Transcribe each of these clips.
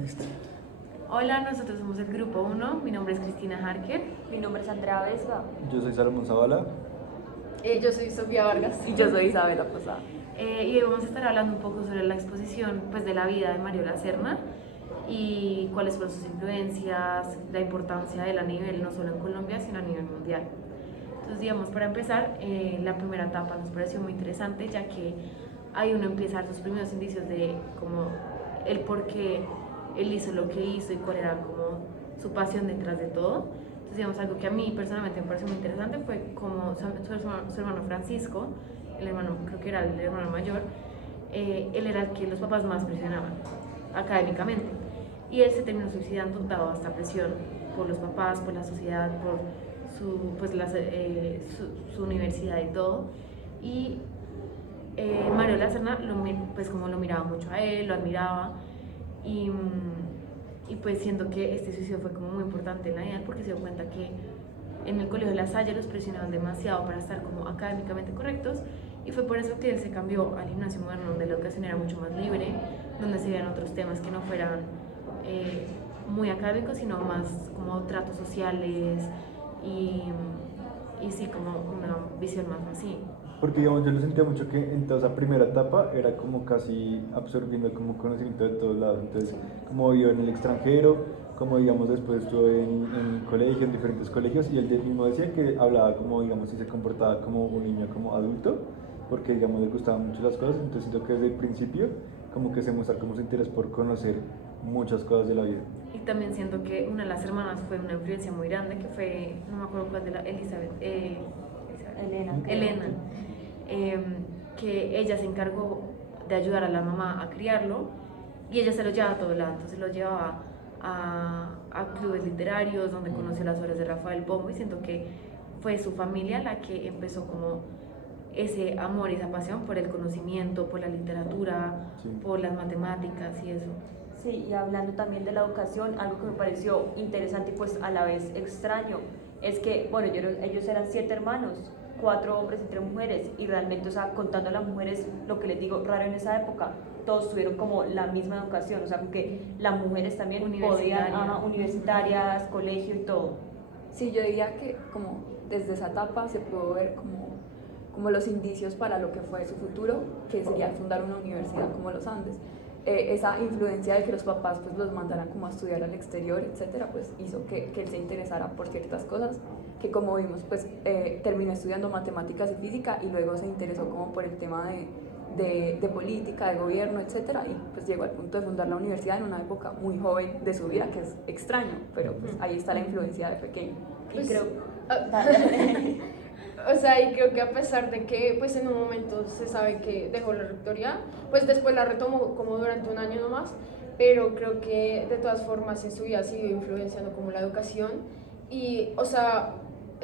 Listo. Hola, nosotros somos el Grupo 1, mi nombre es Cristina Harker. Mi nombre es Andrea Vesga. Yo soy Salomón Zavala. Yo soy Sofía Vargas. Y yo soy Isabela Posada. Y hoy vamos a estar hablando un poco sobre la exposición de la vida de Mariola Serna y cuáles fueron sus influencias, la importancia de él a nivel no solo en Colombia, sino a nivel mundial. Entonces, digamos, para empezar, la primera etapa nos pareció muy interesante, ya que ahí uno empieza a dar sus primeros indicios de como el por qué él hizo lo que hizo y cuál era como su pasión detrás de todo. Entonces, digamos, algo que a mí personalmente me pareció muy interesante fue como su hermano Francisco, el hermano, creo que era el hermano mayor, él era el que los papás más presionaban académicamente. Y él se terminó suicidando dado a esta presión por los papás, por la sociedad, por su universidad y todo. Y Mariola Serna como lo miraba mucho a él, lo admiraba y pues siento que este suicidio fue como muy importante en la vida porque se dio cuenta que en el colegio de La Salle los presionaban demasiado para estar como académicamente correctos y fue por eso que él se cambió al gimnasio moderno donde la educación era mucho más libre, donde se veían otros temas que no fueran muy académicos sino más como tratos sociales y sí como una visión más así. Porque digamos, yo lo sentía mucho que en toda esa primera etapa era como casi absorbiendo como conocimiento de todos lados. Entonces, como vivió en el extranjero, como digamos después estuvo en colegio, en diferentes colegios, y él mismo decía que hablaba como digamos y se comportaba como un niño, como adulto, porque digamos le gustaban mucho las cosas. Entonces siento que desde el principio como que se muestra como su interés por conocer muchas cosas de la vida. Y también siento que una de las hermanas fue una influencia muy grande, que fue, no me acuerdo cuál de la, Elena, que ella se encargó de ayudar a la mamá a criarlo y ella se lo llevaba a todo lado, entonces lo llevaba a clubes literarios donde conoció las obras de Rafael Pombo y siento que fue su familia la que empezó como ese amor y esa pasión por el conocimiento, por la literatura, sí, por las matemáticas y eso. Sí, y hablando también de la educación, algo que me pareció interesante y pues a la vez extraño, es que, bueno, ellos eran 7 hermanos, 4 hombres y 3 mujeres, y realmente, o sea, contando a las mujeres, lo que les digo, raro en esa época, todos tuvieron como la misma educación, o sea, que las mujeres también podían, universitarias, colegio y todo. Sí, yo diría que como desde esa etapa se pudo ver como los indicios para lo que fue su futuro, que sería fundar una universidad como los Andes. Esa influencia de que los papás pues los mandaran como a estudiar al exterior, etcétera, pues hizo que él se interesara por ciertas cosas, que como vimos pues terminó estudiando matemáticas y física y luego se interesó como por el tema de política, de gobierno, etcétera, y pues llegó al punto de fundar la universidad en una época muy joven de su vida, que es extraño, pero pues ahí está la influencia de pequeño. Pues, y creo... O sea, y creo que a pesar de que pues en un momento se sabe que dejó la rectoría, pues después la retomó como durante un año nomás, pero creo que de todas formas en su vida siguió influenciando como la educación y, o sea,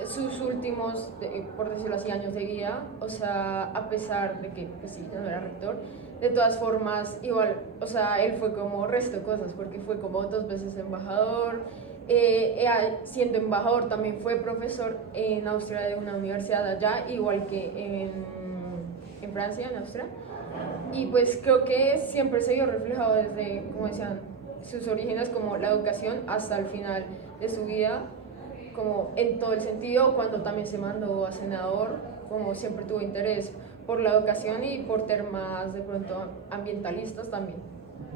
sus últimos, por decirlo así, años de vida, o sea, a pesar de que pues sí, ya no era rector, de todas formas, igual, o sea, él fue como resto de cosas, porque fue como 2 veces embajador, siendo embajador también fue profesor en Austria de una universidad allá, igual que en Francia, en Austria, y pues creo que siempre se vio reflejado desde, como decían, sus orígenes como la educación hasta el final de su vida, como en todo el sentido, cuando también se mandó a senador, como siempre tuvo interés por la educación y por temas de pronto ambientalistas también.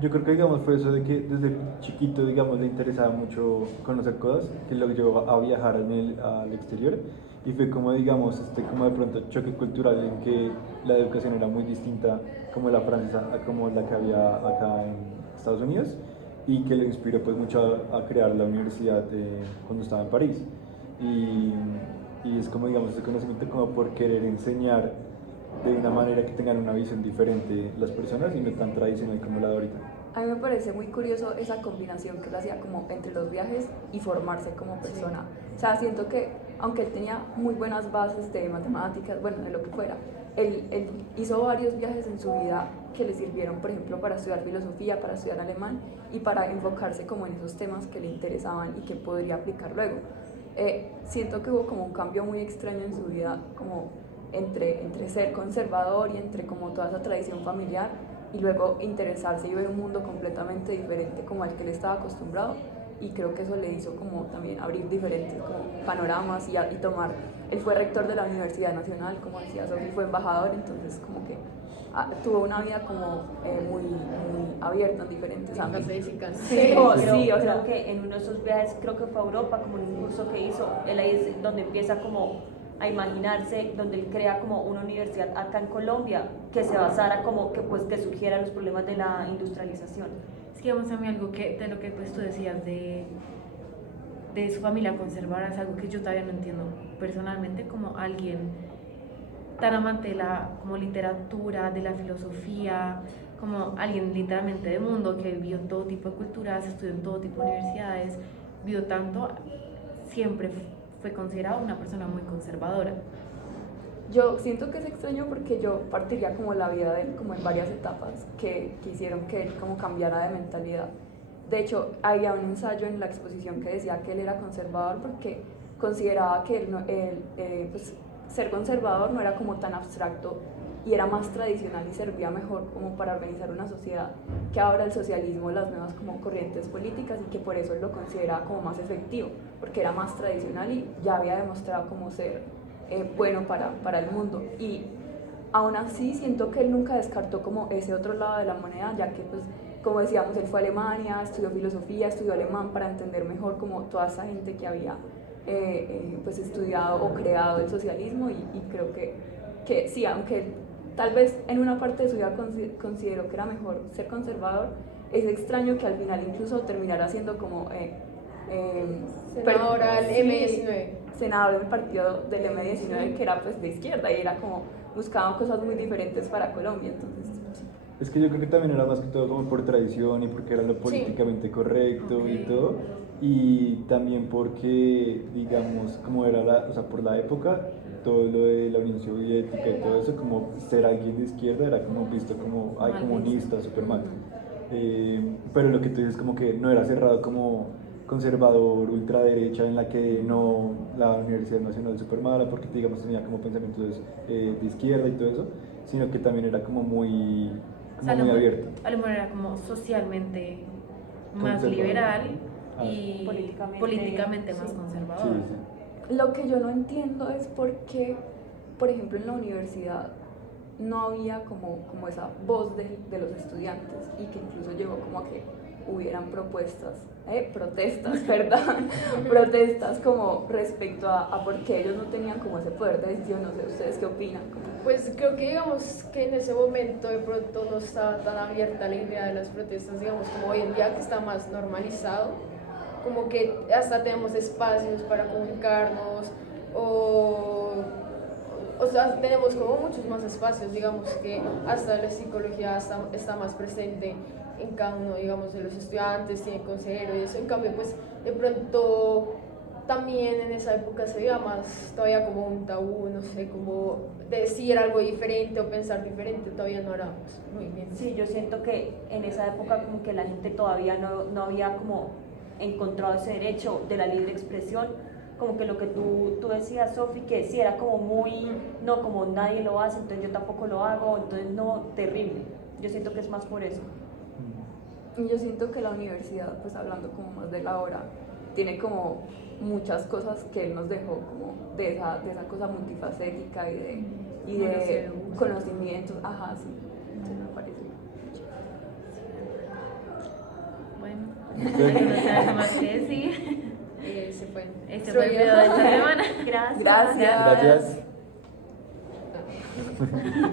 Yo creo que digamos fue eso de que desde chiquito digamos le interesaba mucho conocer cosas, que lo llevó a viajar al exterior y fue como digamos como de pronto choque cultural en que la educación era muy distinta como la francesa a como la que había acá en Estados Unidos y que le inspiró pues mucho a crear la universidad cuando estaba en París y es como digamos ese conocimiento como por querer enseñar de una manera que tengan una visión diferente las personas y no tan tradicional como la de ahorita. A mí me parece muy curioso esa combinación que él hacía como entre los viajes y formarse como persona. Sí. O sea, siento que aunque él tenía muy buenas bases de matemáticas, bueno, de lo que fuera, él hizo varios viajes en su vida que le sirvieron, por ejemplo, para estudiar filosofía, para estudiar alemán y para enfocarse como en esos temas que le interesaban y que podría aplicar luego. Siento que hubo como un cambio muy extraño en su vida, como entre ser conservador y entre como toda esa tradición familiar y luego interesarse y ver un mundo completamente diferente como al que él estaba acostumbrado, y creo que eso le hizo como también abrir diferentes como panoramas y tomar, él fue rector de la Universidad Nacional, como decía Sofi, fue embajador, entonces como que tuvo una vida como muy, muy abierta en diferentes ámbitos. Sí, Oh, pero sí, o creo sea, que en uno de esos viajes, creo que fue a Europa, como en un curso que hizo, él ahí es donde empieza como a imaginarse, donde él crea como una universidad acá en Colombia que se basara como que pues que surgieran los problemas de la industrialización. Es que vamos a mí algo que, de lo que pues tú decías de su familia conservadora, es algo que yo todavía no entiendo personalmente, como alguien tan amante de la como literatura, de la filosofía, como alguien literalmente del mundo que vio todo tipo de culturas, estudió en todo tipo de universidades, vio tanto, siempre fue considerado una persona muy conservadora. yo siento que es extraño porque yo partiría como la vida de él como en varias etapas que hicieron que él como cambiara de mentalidad. De hecho, había un ensayo en la exposición que decía que él era conservador porque consideraba que pues, ser conservador no era como tan abstracto y era más tradicional y servía mejor como para organizar una sociedad que ahora el socialismo, las nuevas como corrientes políticas, y que por eso él lo consideraba como más efectivo, porque era más tradicional y ya había demostrado como ser bueno para el mundo. Y aún así siento que él nunca descartó como ese otro lado de la moneda, ya que pues como decíamos, él fue a Alemania, estudió filosofía, estudió alemán para entender mejor como toda esa gente que había pues estudiado o creado el socialismo, y creo que sí, aunque tal vez en una parte de su vida consideró que era mejor ser conservador, es extraño que al final incluso terminara siendo como senadora del sí, M19. senador del partido del M19, que era pues de izquierda y era como buscaba cosas muy diferentes para Colombia, entonces sí. Es que yo creo que también era más que todo como por tradición y porque era lo políticamente correcto y todo. Y también porque, digamos, como era o sea, por la época, todo lo de la Unión Soviética y todo eso, como ser alguien de izquierda era como visto como, ay, comunista, súper mal. Pero lo que tú dices como que no era cerrado como conservador, ultraderecha, en la que no, la Universidad Nacional súper mala, porque digamos tenía como pensamientos de izquierda y todo eso, sino que también era como muy muy abierto. A lo mejor era como socialmente más Conservador. liberal Ah. y Políticamente, más sí. conservador. Sí, sí. Lo que yo no entiendo es por qué, por ejemplo, en la universidad no había como esa voz de los estudiantes, y que incluso llegó como a que hubieran protestas, perdón, protestas como respecto a por qué ellos no tenían como ese poder de decisión. No sé, ¿ustedes qué opinan? Pues creo que digamos que en ese momento de pronto no estaba tan abierta la idea de las protestas, digamos como hoy en día que está más normalizado, como que hasta tenemos espacios para comunicarnos o sea, tenemos como muchos más espacios, digamos que hasta la psicología está más presente en cada uno, digamos, de los estudiantes, tiene consejero y eso. En cambio, pues de pronto también en esa época se veía más todavía como un tabú, no sé, como decir algo diferente o pensar diferente, todavía no era muy bien. Sí, yo siento que en esa época como que la gente todavía no había como encontrado ese derecho de la libre expresión, como que lo que tú decías, Sofi, que sí, era como muy, no, como nadie lo hace, entonces yo tampoco lo hago, entonces no, terrible. Yo siento que es más por eso. Y yo siento que la universidad, pues hablando como más de la hora, tiene como muchas cosas que él nos dejó, como de esa cosa multifacética y de conocimientos, ajá, sí, entonces me parece. Bueno, no sé nada más que decir. Se fue. Este fue el video de esta semana. Gracias. Gracias. Gracias.